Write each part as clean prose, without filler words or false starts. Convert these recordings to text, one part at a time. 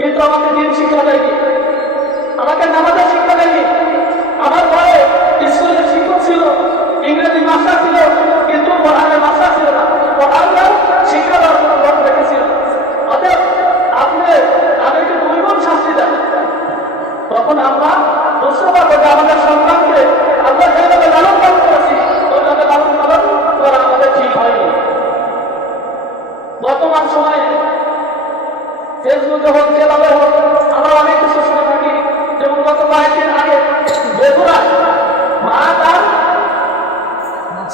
কিন্তু আমাকে দিন শিক্ষা দেয়নি, আমাকে নামাজের শিক্ষা দেয়নি। আমার ঘরে স্কুলের শিক্ষক ছিল, ইংরেজি মাস্টার ছিল, কিন্তু কোরআনের মাস্টার ছিল না, কোরআনের শিক্ষা দেওয়ার কোনো লোক রেখেছিল। অতএব আপনি তাদেরকে দুই গুণ শাস্তি দেন। তখন আমরা বুঝতে পারবো যে আমাদের সন্তানকে আমরা যেভাবে লালন পালন করেছি ওইভাবে লালন পালন করা আমাদের ঠিক হয়নি। বর্তমান সময়ে ফেসবুকে হোক, যেভাবে হোক, আমরা অনেক কিছু শুনে থাকি। যেমন গত কয়েকদিন আগে বেগুড়ায় মা তার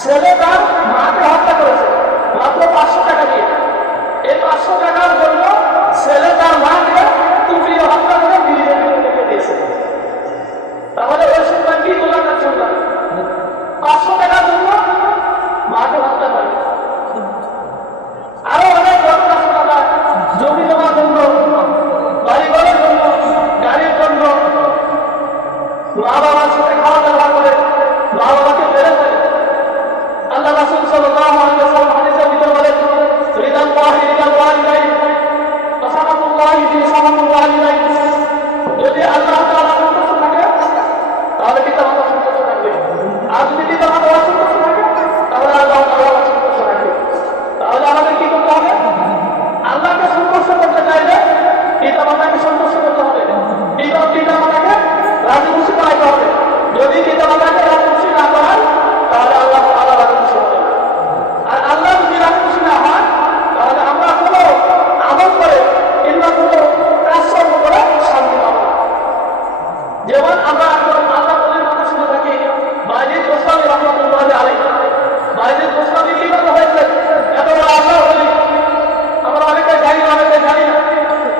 ছেলে তার মাকে হত্যা করেছে মাত্র 500 টাকা দিয়ে। এই 500 টাকার জন্য ছেলে তার মাকে কুপিয়ে হত্যা করে ব্রিজের ভিতরে রেখে দিয়েছে। তাহলে ওই সন্তান কি গোলাকার সন্তান? 500 টাকার জন্য মাকে হত্যা করে। আরো অনেক ঘটনা শোনা যায়, জমি জমার জন্য, বাড়ি ঘরের জন্য, গাড়ির জন্য মা বাবার সাথে খাওয়া দাওয়া করে মা বাবাকে বেড়ে ফেলে। আল্লাহ রাসূল সাল্লাল্লাহু আলাইহি ওয়াসাল্লাম হাদিসের ভিতরে বলেন, রিদাল্লাহি রিদাল ওয়ালিদাইন ওয়া সাখাতুল্লাহি ফি সাখাতিল ওয়ালিদাইন। যদি আল্লাহ তাআলা সন্তুষ্ট থাকে তাহলে পিতামাতা সন্তুষ্ট থাকবে, আর যদি পিতামাতা অসন্তুষ্ট থাকে তাহলে আল্লাহ তাআলা অসন্তুষ্ট থাকবে। তাহলে আমাদের কি করতে হবে? আল্লাহকে সন্তুষ্ট করতে চাইলে পিতামাতাকে সন্তুষ্ট করতে হবে, পিতামাতাকে রাজি খুশি করাইতে হবে। যদি পিতামাতাকে রাজি খুশি না করায় তাহলে আল্লাহ তাআলা রাজি খুশি হবে না। আর আল্লাহ যদি রাজি খুশি না হয় তাহলে আমরা কোনো আমল করে কিংবা কোনো কাজকর্ম করে শান্তি পাবো না। যেমন আমরা আল্লাহ বলির কথা শুনে থাকি, বাইজিদ গোস্তামি রাহমাতুল্লাহি আলাইহি। বাইজিদ গোস্তামি কিভাবে হয়েছে এত বড় আল্লাহ বলি? আমরা অনেকে জানি না, অনেকে জানি না।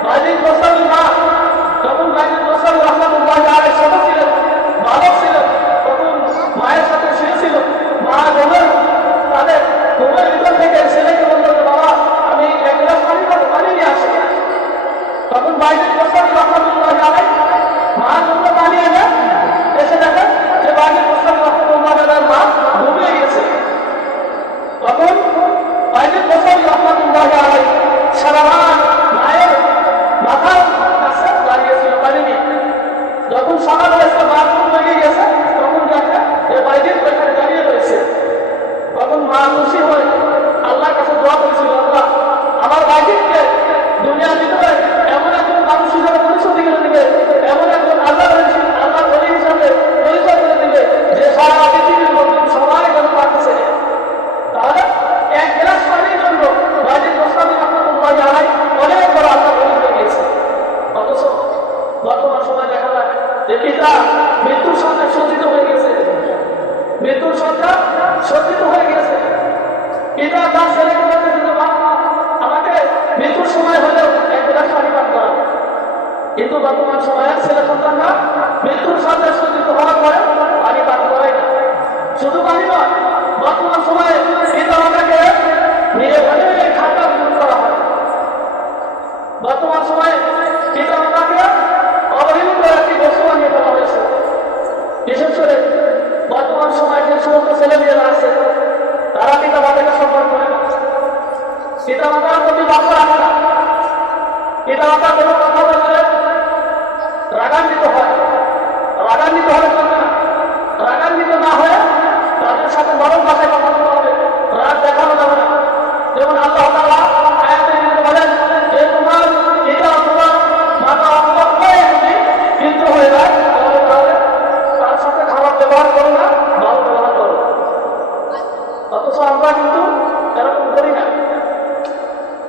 বাইজিদ গোস্তামির মা যখন বাইজিদ গোস্তামি রাহমাতুল্লাহি আলাইহি ছোট ছিলেন, বালক ছিলেন, তখন মায়ের সাথে শুয়েছিল। মা তাদের ঘুমের ভিতর থেকে ছেলেকে বলল, বাবা আমি এক গ্লাস পানি নিয়ে আসি। তখন বাইজিদ গোস্তামি রাহমাতুল্লাহি আলাইহি মা যখন পানি এনে এসে দেখেন যে বাইজিদ গোস্তামি রাহমাতুল্লাহি আলাইহির মা ঘুমিয়ে গেছে। তখন বাইজিদ গোস্তামি রাহমাতুল্লাহি আলাইহি সারা রাত মায়ের মাথার কাছে দাঁড়িয়েছিল পানি নিয়ে। যখন সকাল হয়েছে, মা ঘুম লেগে গেছে, তখন দেখে যে বাইজিদ ওইখানে দাঁড়িয়ে রয়েছে। তখন মা খুশি হয়ে আল্লাহর কাছে দোয়া করেছিল, আল্লাহ আমার বাইজিদকে দুনিয়ার ভিতরে এমন একজন মানুষ হিসাবে পরিচয় দিয়ে দিবে, এমন একজন আল্লাহ বলি হিসাবে পরিচয় করে দিবে যে সারা পৃথিবীর মধ্যে সবাই যেন পাচ্ছে। তাহলে এক গ্লাস পানির জন্য বাইজিদ গোস্তামি রাহমাতুল্লাহি আলাইহি অনেক বড় আল্লাহ বলি হয়ে গেছে। অথচ বর্তমান সময় দেখা যায় যে পিতা মৃত্যুর সঙ্গে সজ্জিত হয়ে গেছে, মৃত্যুর সঙ্গে সজ্জিত হয়ে গেছে। পিতা তার ছেলেকে বলতেছে, আমাকে মৃত্যুর সময় হলেও এক গ্লাস পানি পান করা। কিন্তু বর্তমান সময়ের ছেলে সন্তানরা মৃত্যুর সঙ্গে সজ্জিত হওয়ার পরে পানি পান করায় না। শুধু পানি নয়, বর্তমান সময়ে পিতা মাতাকে নিয়ে অনেক খাদ্য বিতরণ করা হয়। বর্তমান সময়ে পিতা মাতাকে অবহেলিত একটি বস্তু বানিয়ে ফেলা হয়েছে। বিশেষ করে বর্তমান সময়ে যে সমস্ত ছেলেমেয়েরা আছে তারা পিতা মাতাকে সম্মান করে না, পিতা মাতার প্রতি লক্ষ্য রাখে না। পিতা মাতা কোনো কথা বললে রাগান্বিত হয়, রাগান্বিত হলে চলবে না। রাগান্বিত না হয়ে তাদের সাথে নরম ভাষায় কথা বলতে হবে, রাগ দেখানো যাবে না। যেমন আল্লাহ তাআলা আয়াতে বলেন যে তোমার পিতা অথবা মাতা অথবা যদি বিদ্রোহ হয়ে যায় তাহলে তার সাথে খারাপ ব্যবহার করো না, ভালো ব্যবহার করো। অথচ আমরা কিন্তু এরকম করি না।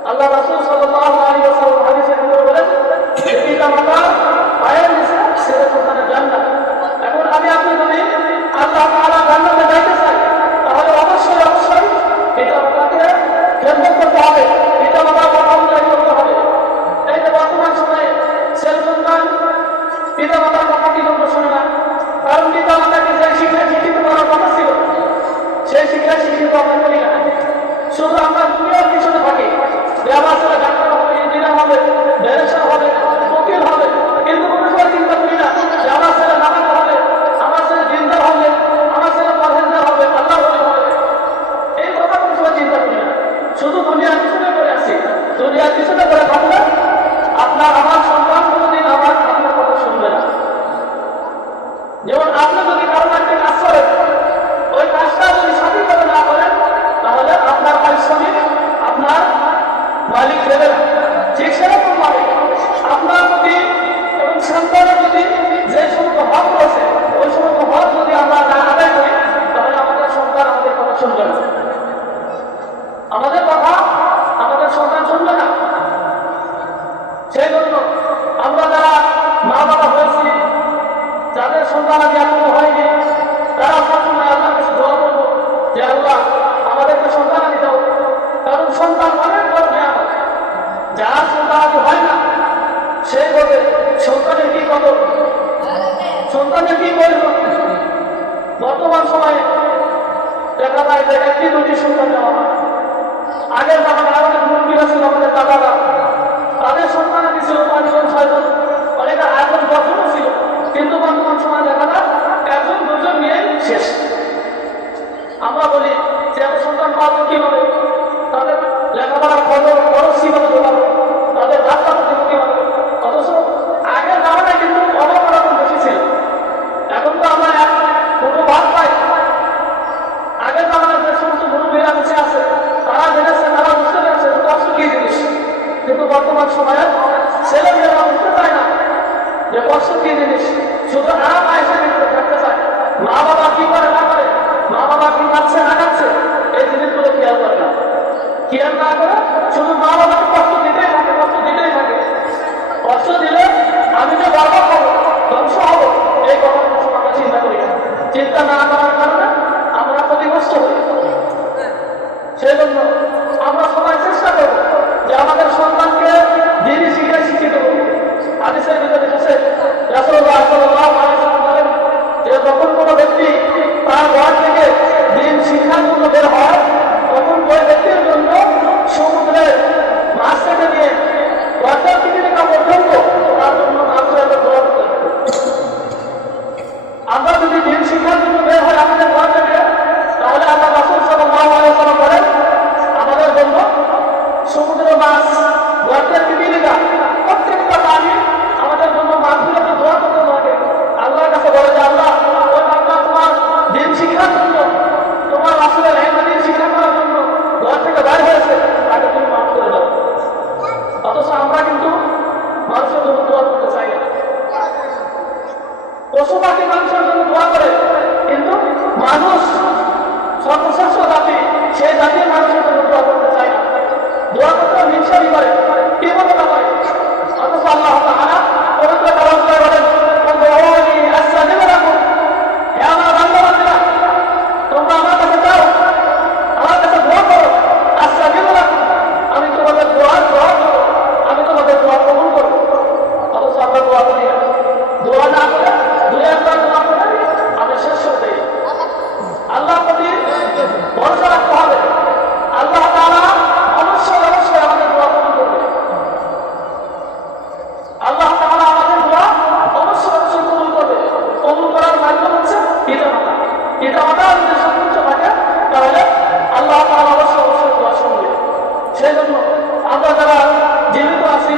আল্লাহ রাসূল সাল্লাল্লাহু আলাইহি ওয়াসাল্লাম হাদিসের ভিতরে বলেন যে পিতা মাতা পায়ের নিচে ছেলে সন্তানের জান্নাত। এখন আমি আপনি যদি আল্লাহ তাআলা জান্নাতে যাইতে চাই তাহলে অবশ্যই পিতা মাতাকে খেদমত করতে হবে, পিতা মাতার কথা অনুযায়ী করতে হবে। এই যে বর্তমান সময়ে ছেলে সন্তান পিতা মাতার কথা কি জন্য শোনে না? কারণ পিতা মাতাকে যে শিক্ষায় শিক্ষিত করার কথা ছিল সেই শিক্ষায় শিক্ষিত আমরা করি না। শুধু আমরা দুনিয়ার পিছনে থাকি যে আমার ছেলে ডাক্তার হবে, ইঞ্জিনিয়ার হবে, ব্যারিস্টার হবে, উকিল হবে, কিন্তু কোনো সময় চিন্তা করি না যে আমার ছেলে নামাজ হবে, আমার ছেলে দিনদার হবে, আমার ছেলে পরহেজগার হবে, আল্লাহ বলি হবে। এই কথা কোনো সময় চিন্তা করি না, শুধু দুনিয়ার পিছনে করে আসি। দুনিয়ার পিছনে করে থাকলে আপনার আমার সন্তান সেই জন্য আমরা যারা মা বাবা হয়েছি, যাদের সন্তান আগে এখনো হয়নি, তারা সবসময় আল্লাহর কাছে দোয়া করবো যে আল্লাহ আমাদেরকে সন্তান আনি দাও। কারণ সন্তান অনেক বড় নিয়ামত। যার সন্তান আগে হয় না সেই বলে সন্তানের কি কদর, সন্তানের কি পরিমাণ। বর্তমান সময়ে দেখা যায় যে একটি দুটি সন্তান দেওয়া হয়। আগের জামানে আমাদের মুরব্বীরা ছিল, আমাদের দাদারা, তাদের সন্তানাদি ছিল 5 জন 6 জন, অনেকে 8 জন 10 জনও ছিল। কিন্তু বর্তমান সময় দেখা যায় 1 জন 2 জন নিয়ে শেষ। আমরা বলি যে এত সন্তান পাবো কিভাবে, তাদের লেখাপড়ার খরচ কিভাবে দেবো, তাদের ডাক্তার দিব কিভাবে। অথচ আগের জামানায় কিন্তু অবকাঠামো বেশি ছিল। এখন তো আমরা কোনো ভাগ পাই। আগের জামানায় যে সমস্ত মুরব্বীরা বেঁচে আছে, তারা জেনেছে, তারা বুঝতে পেরেছে কষ্ট কি জিনিস। কিন্তু বর্তমান সময়ে ছেলে মেয়েরা বুঝতে চায় না যে কষ্ট কি জিনিস, শুধু আরাম আয়েসের ভিতরে থাকতে চায়। মা বাবা কি করে না করে, মা বাবা কি খাচ্ছে না খাচ্ছে, এই জিনিসগুলো খেয়াল করে না। খেয়াল না করে শুধু মা বাবাকে কষ্ট দিতেই থাকে, কষ্ট দিতেই থাকে। কষ্ট দিলে আমি যে বরবাদ হবো, ধ্বংস হবো, এই কথা আমরা চিন্তা করি না। চিন্তা না করার কারণে আমরা ক্ষতিগ্রস্ত হই। সেই জন্য আমরা সবাই চেষ্টা করবো যে আমাদের সন্তানকে দিনই শিক্ষায় শিক্ষিত করব। হাদিসের ভিতরে এসেছে রাসূলুল্লাহ সাল্লাল্লাহু আলাইহি ওয়াসাল্লাম বলেন যে যখন কোনো ব্যক্তি তার ঘর থেকে দিন শিক্ষার জন্য বের হয়, তখন ওই ব্যক্তির জন্য সমুদ্রের মাছ থেকে নিয়ে ঘরটার পৃথিবীটা পর্যন্ত তার জন্য মানুষের দোয়া করতে হবে। আমরা যদি দিন শিক্ষার জন্য বের হয় আমাদের ঘর থেকে, তাহলে আমরা রাসূল সাল্লাল্লাহু আলাইহি ওয়াসাল্লাম বলেন আমাদের জন্য সমুদ্রের মাছ, গর্তের পৃথিবীটা, প্রত্যেকটা প্রাণী আমাদের জন্য মাছগুলোকে দোয়া করতে লাগে। আল্লাহর কাছে বলে যে আল্লাহ ওই বান্দা তোমার দিন শিক্ষার জন্য, তোমার রাসূলের দিন শিক্ষা করার জন্য ঘর থেকে বাইর হয়েছে, তাকে তুমি মাফ করে দাও। অথচ আমরা কিন্তু মানুষের জন্য দোয়া করতে চাই না। পশু পাখি মানুষের জন্য দোয়া করে, কিন্তু মানুষ সর্বশ্রেষ্ঠ জাতি, সেই জাতির মানুষের জন্য দোয়া করতে চায় না। দোয়া করতে হিংসাই করে, কিভাবে না করে। অথচ আল্লাহ তাআলা পবিত্র কালাম করে বলেন উদউনি আস্তাজিব লাকুম, হে আমার বান্দাবান্দিরা তোমরা আমার কাছে যাও, আমার কাছে দোয়া করো, আস্তাজিব লাকুম, আমি তোমাদের দোয়া করবো, আমি তোমাদের দোয়া কবুল করবো। অথচ আমরা দোয়া করি না। দোয়া না করে দুই একবার দোয়া করে আমি শেষ হয়ে যাই। আল্লাহর প্রতি ভরসা রাখতে হবে। আল্লাহ তাআলা অবশ্যই আমাদের দোয়া কবুল করবে। আল্লাহ তাআলা আমাদের দোয়া অবশ্যই কবুল করবে। কবুল করার মাধ্যম হচ্ছে পিতামাতা। পিতামাতা যদি সন্তুষ্ট থাকে তাহলে আল্লাহ তাআলা অবশ্যই দোয়া শুনবে। সেই জন্য আমরা যারা জীবিত আছি,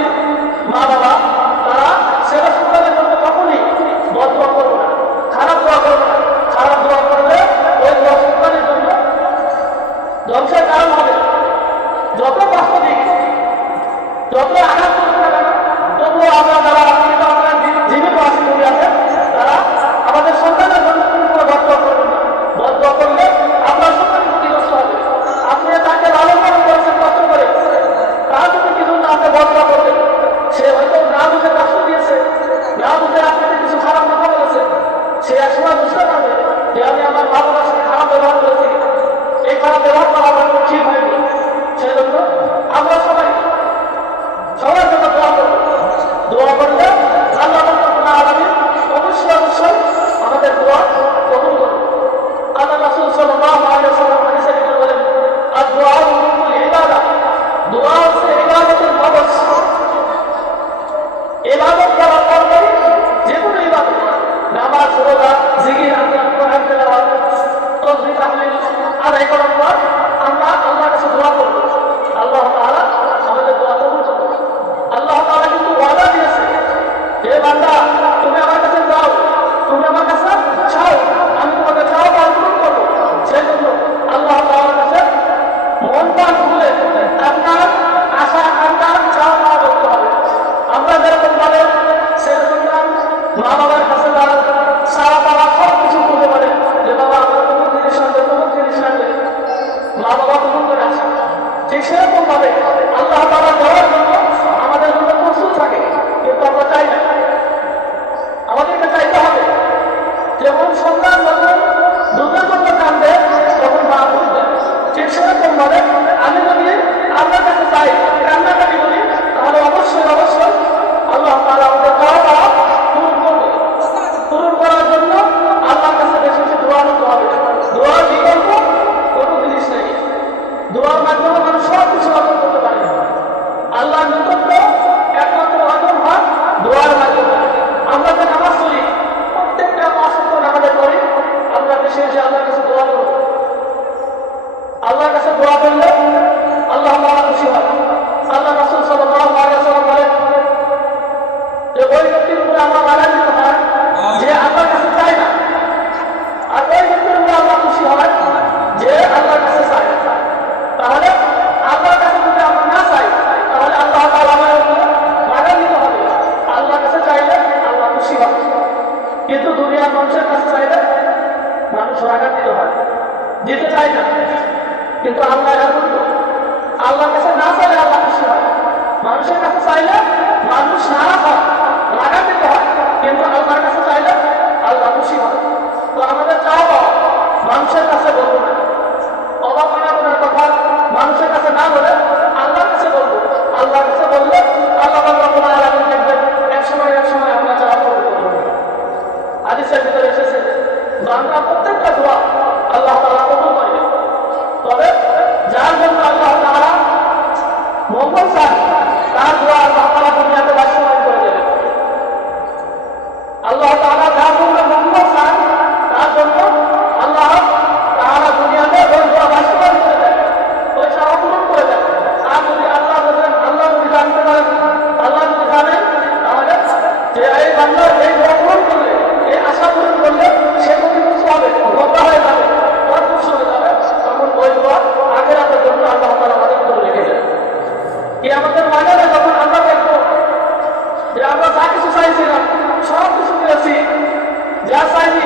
মা বাবা, তারা সেবা সন্তানের জন্য কখনই বদ দোয়া করবো না, খারাপ দোয়া করবো না। খারাপ দোয়া করলে ওই দোয়া সন্তানের জন্য ধ্বংসের কারণ হবে। যত কষ্ট দিক, যত আঘাত করতে না কেন, তবুও আমরা যারা জীবিত আছি দুনিয়াতে, তারা আমাদের সন্তানের জন্য কোনো বদদোয়া করবেন না। বদদোয়া করলে আপনার সন্তান ক্ষতিগ্রস্ত হবে। আপনি তাকে লালন পালন করেছেন কষ্ট করে, তার যদি কিছু না আপনি বদদোয়া করবেন, সে হয়তো না বুঝে কষ্ট দিয়েছে, না বুঝে আপনাকে কিছু খারাপ কথা বলেছে, সে একসময় বুঝতে পারবে যে আমি আমার মা বাবার সাথে খারাপ ব্যবহার করেছি, এই খারাপ ব্যবহার করা আমার ঠিক হয়নি। সেই জন্য আমরা সবাই সবার জন্য দোয়া করবো। দোয়া করলে আল্লাহ রাব্বুল আলামিন অবশ্যই আমাদের দোয়া কবুল করবে। আল্লাহ রাসূল সাল্লাল্লাহু আলাইহি ওয়াসাল্লাম হাদিসে বলেন আদ-দুআউ মিনাল ইবাদা, দোয়া হচ্ছে ইবাদতের কবচ। ইবাদত করার পরে যে কোনো ইবাদত, নামাজ, রোজা, জিকির, কোরআন তেলাওয়াত, তাসবিহ, তাহলিল আদায় করার পর আমরা আল্লাহর কাছে দোয়া করব। আল্লাহ তাআলা আমাদের দোয়া কবুল করবে। আল্লাহ তাআলা কিন্তু ওয়াদা দিয়েছে, হে বান্দা তুমি আমার কাছে যাও, তুমি আমার কাছে চাও, আমি তোমাকে চাও পূরণ করবো। সেই জন্য আল্লাহ তাআলার কাছে মন প্রাণ খুলে আপনার আশা আকাঙ্ক্ষা চাওয়া পাওয়া করতে হবে। আমরা যেরকম ভাবে সেরকম মা বাবার কাছে চাওয়া পাওয়া সব কিছু করতে পারে যে বাবা আমার কোনো জিনিস আনবে, কোনো জিনিস আনবে, দিতে চাই না, কিন্তু আল্লাহ এমন তো, আল্লাহর কাছে না চাইলে আল্লাহ খুশি হয়, মানুষের কাছে চাইলে মানুষ নারাজ হয়, রাগা দিতে হয়, কিন্তু আল্লাহর কাছে চাইলে আল্লাহ খুশি হয়। তো আমাদের চাওয়া মানুষের কাছে বলবো না, অভাব অনাটনের কথা মানুষের কাছে না বলে আল্লাহর কাছে বলবো। আল্লাহর কাছে বললে আল্লাহ রাব্বুল আলামিন দেখবেন এক সময় আমরা চাওয়া করবো। হাদিসের ভিতরে এসেছে বান্দা প্রত্যেকটা দোয়া আল্লাহ তাআলা কবুল করে, তবে যার জন্য আল্লাহ তাআলা মঙ্গল চান তার দোয়া আল্লাহ তাআলা দুনিয়াতে বাস্তবায়ন করে দেবেন। আল্লাহ তাআলা যার জন্য মঙ্গল চান তার জন্য আল্লাহ তাআলা দুনিয়াতে ওই দোয়া বাস্তবায়ন করে দেন, ওই চাওয়া পূরণ করে দেন। আর যদি আল্লাহ বলেন, আল্লাহ যদি জানতে পারেন, আল্লাহ যদি জানেন তাহলে যে এই বান্দার এই দোয়া পূরণ করলে, এই আশা পূরণ করলে সে ক্ষতিগ্রস্ত হবে, ধোঁকা হয়ে যাবে, অদৃশ্য হয়ে যাবে, তখন ওই দোয়া আখিরাতের জন্য আল্লাহ তাআলা আদায় করে রেখে দেন। কিয়ামতের ময়দানে যখন আমরা দেখবো যে আমরা যা কিছু চাইছিলাম সব কিছু পেয়েছি, যা চাইনি